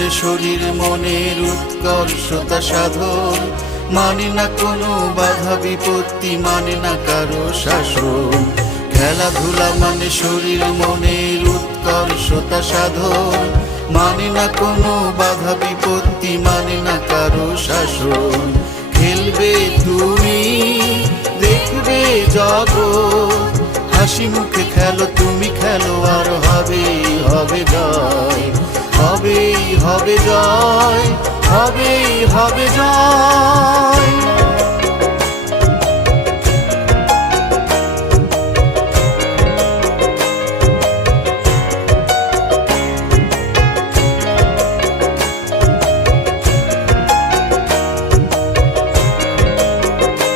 মানে শরীর মনের উৎকর্ষতা সাধন, মানে না কোনো বাধা বিপত্তি, মানে না কারো শাসন। খেলাধুলা মানে শরীর মনের উৎকর্ষতা সাধন, মানে না কোনো বাধা বিপত্তি, মানে না কারো শাসন। খেলবে তুমি, দেখবে জগৎ, হাসি মুখে খেলো তুমি খেলো, আর হবেই হবে জয়, হবেই হবে জয়, হবেই হবে জয়।